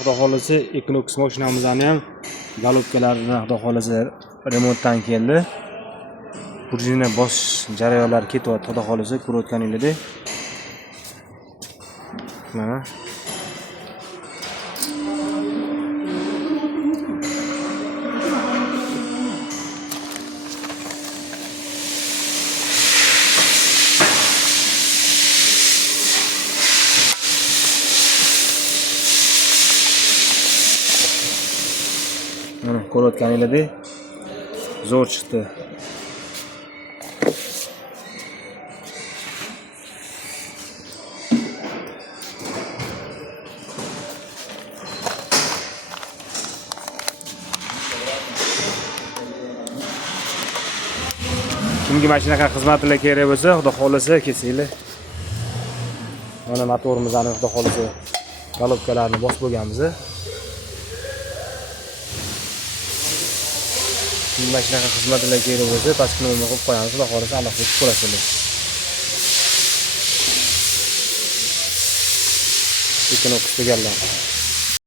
Xudo xolasa Equinox mashinamizni ham galobkalarini xudo xolasa remontdan keldi. Prujina bosish jarayonlari ketyapti. Xudo xolasa ko'rayotganinglardek. Mana ko'rayotganinglardek zo'r chiqdi. Kimga mana shunaqa xizmatlar kerak bo'lsa, xudo xolasa kelsanglar. Mana motorimizni xudo xolasa galobkalarni bosib bo'lganmiz. Kimga mana shunaqa xizmatlar kerak bo'lsa, pastki nomerga qo'yib qo'yamiz. Xudo xolasa aloqa qilib ko'rasizlar. Equinox deganlar.